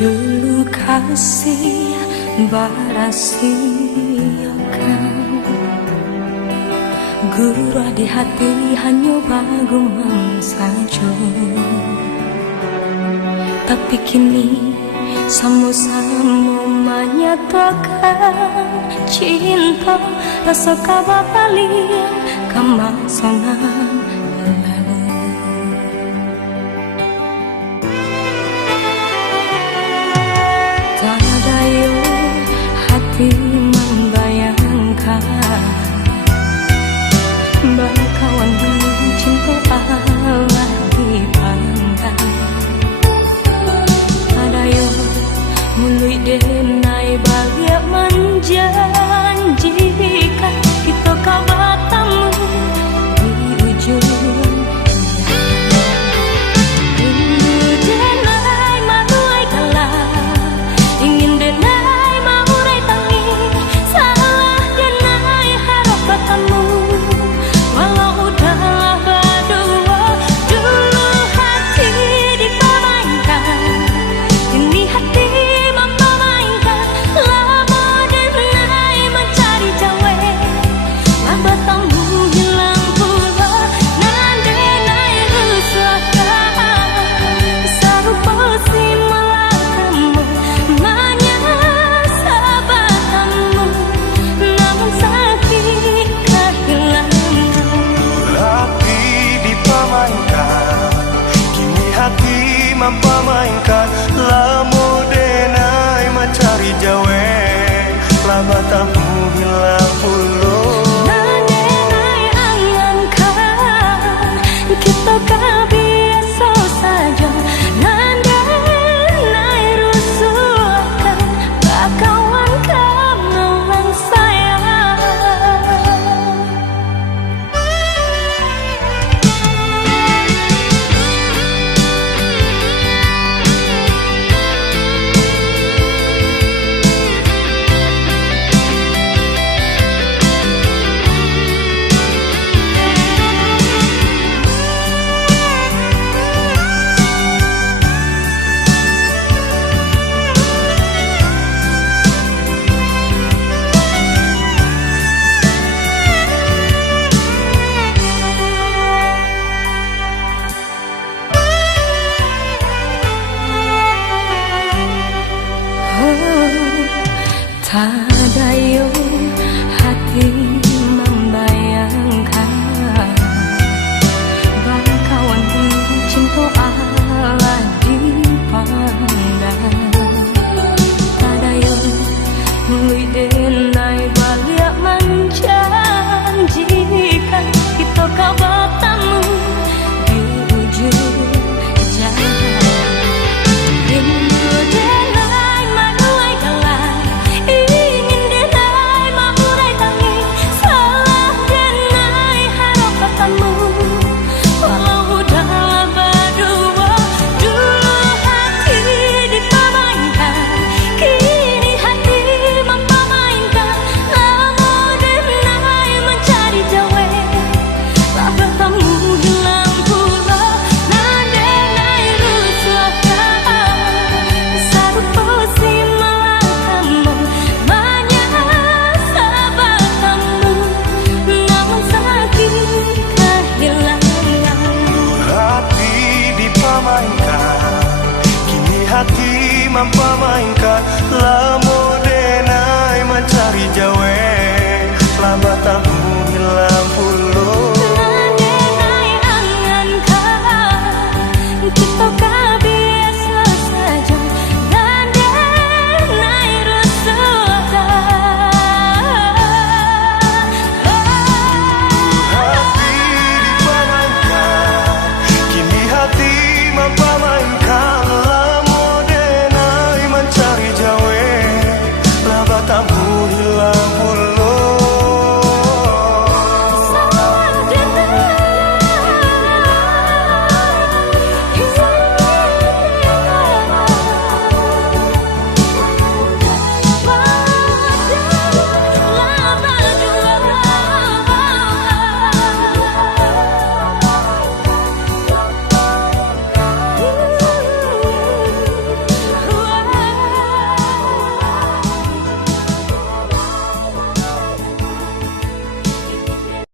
Dulu kasih barasiakan gurah di hati hanya bagumang saja. Tapi kini sama-sama menyatakan cinta, rasa kabar paling kemasonan lalu. Tak daya hati membayangkan bakawan cinta Allah dipandang. Tak daya mulai denai balik menjanjikan kita kau bertemu di ujung. Rindu denai manuai kalah, ingin denai maurai tangi, salah denai harap bertemu. Walau udahlah berdua, dulu hati dipermainkan, kini hati memainkan lamu denai mencari jawe lama tamu hilang puluh. Nah denai angankan kita kau biasa saja. Nah denai rusuhkan bakawan kamalan sayang. Tak daya hati membayangkan bakawan cinta Allah dipandang. Tak daya mulai denai balik menjanjikan kita kau bertemu di ujung jalan. Rindu denai manuai kalah, ingin denai maurai tangi, salah denai harap bertemu. Walau udahlah berdua, dulu hati dipermainkan, kini hati mempamainkan. Lamu denai mencari jawe, tak bertemu hilang pula. Nah denai rusuhkan sarupa si malakamu, banyak sahabatmu, namun sakit kehilangan. Hati dipermainkan, kini hati mempamainkan.